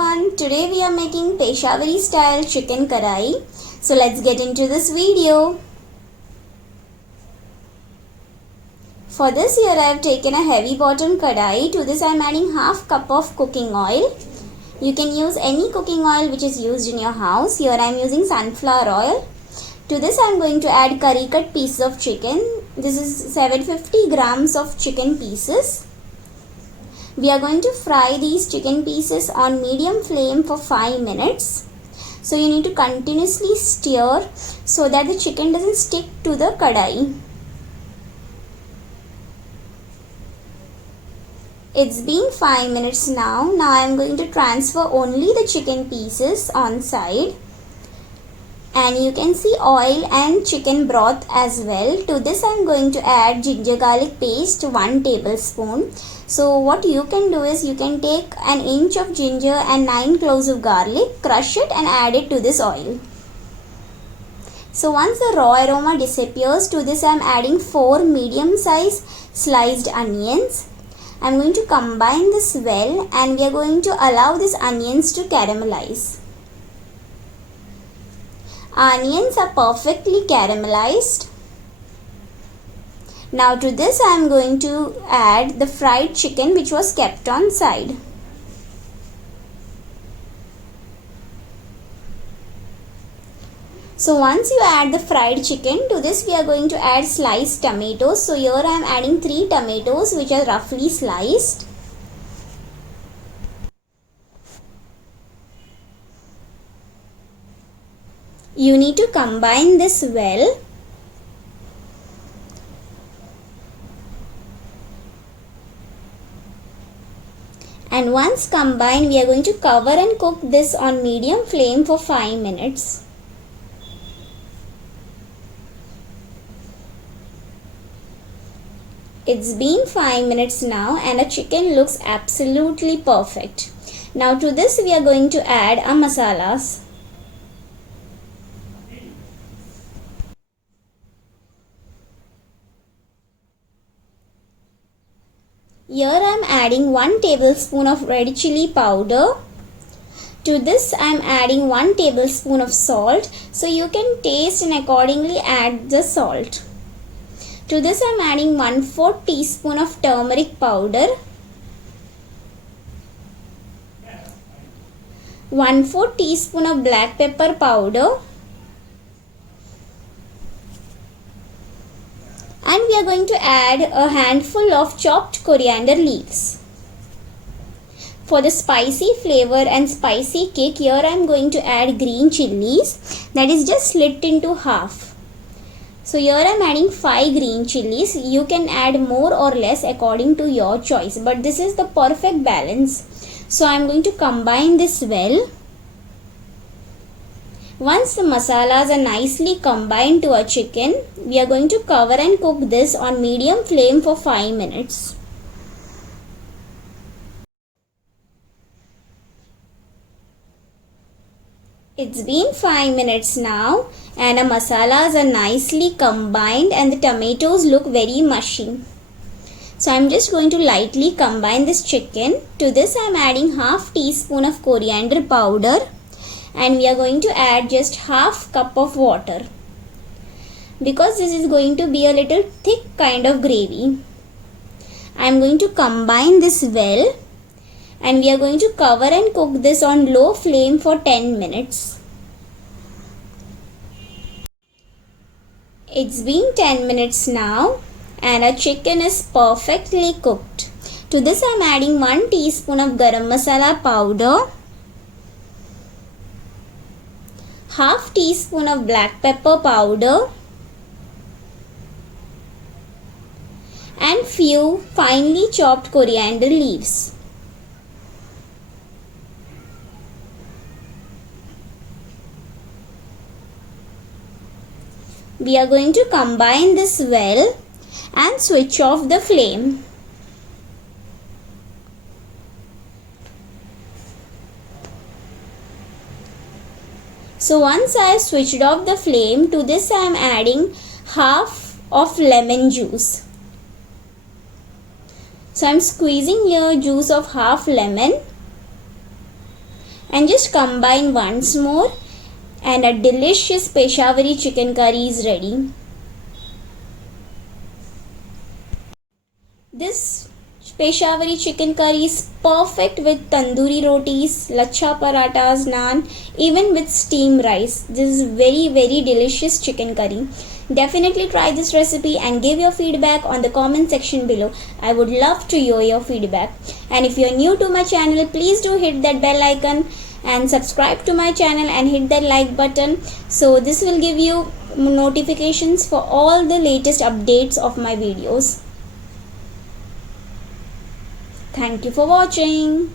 everyone, today we are making Peshawari style chicken kadai. So let's get into this video. For this here I have taken a heavy bottom kadai. To this I am adding half cup of cooking oil. You can use any cooking oil which is used in your house. Here I am using sunflower oil. To this I am going to add curry cut pieces of chicken. This is 750 grams of chicken pieces. We are going to fry these chicken pieces on medium flame for 5 minutes. So you need to continuously stir so that the chicken doesn't stick to the kadai. It's been 5 minutes now. Now I am going to transfer only the chicken pieces on side. And you can see oil and chicken broth as well. To this I am going to add ginger garlic paste 1 tablespoon. So what you can do is you can take an inch of ginger and 9 cloves of garlic, crush it and add it to this oil. So once the raw aroma disappears, to this I am adding 4 medium size sliced onions. I am going to combine this well and we are going to allow these onions to caramelize. Onions are perfectly caramelized. Now to this I am going to add the fried chicken which was kept on side. So once you add the fried chicken, to this we are going to add sliced tomatoes. So here I am adding 3 tomatoes which are roughly sliced. You need to combine this well. And once combined, we are going to cover and cook this on medium flame for 5 minutes. It's been 5 minutes now and the chicken looks absolutely perfect. Now to this we are going to add our masalas. Here I am adding 1 tablespoon of red chili powder. To this I am adding 1 tablespoon of salt. So you can taste and accordingly add the salt. To this I am adding 1/4 teaspoon of turmeric powder. 1/4 teaspoon of black pepper powder. And we are going to add a handful of chopped coriander leaves. For the spicy flavor and spicy kick, here I am going to add green chilies, that is just slit into half. So here I am adding 5 green chilies. You can add more or less according to your choice, but this is the perfect balance. So I am going to combine this well. Once the masalas are nicely combined to our chicken, we are going to cover and cook this on medium flame for 5 minutes. It's been 5 minutes now and our masalas are nicely combined and the tomatoes look very mushy. So I'm just going to lightly combine this chicken. To this I am adding half teaspoon of coriander powder. And we are going to add just half cup of water because this is going to be a little thick kind of gravy. I am going to combine this well and we are going to cover and cook this on low flame for 10 minutes. It's been 10 minutes now and our chicken is perfectly cooked. To this I am adding 1 teaspoon of garam masala powder, half teaspoon of black pepper powder and few finely chopped coriander leaves. We are going to combine this well and switch off the flame. So once I have switched off the flame, to this I am adding half of lemon juice. So I am squeezing here juice of half lemon and just combine once more, and a delicious Peshawari chicken curry is ready. This Peshawari chicken curry is perfect with tandoori rotis, lacha parathas, naan, even with steamed rice. This is very delicious chicken curry. Definitely try this recipe and give your feedback on the comment section below. I would love to hear your feedback. And if you are new to my channel, please do hit that bell icon and subscribe to my channel and hit that like button. So this will give you notifications for all the latest updates of my videos. Thank you for watching.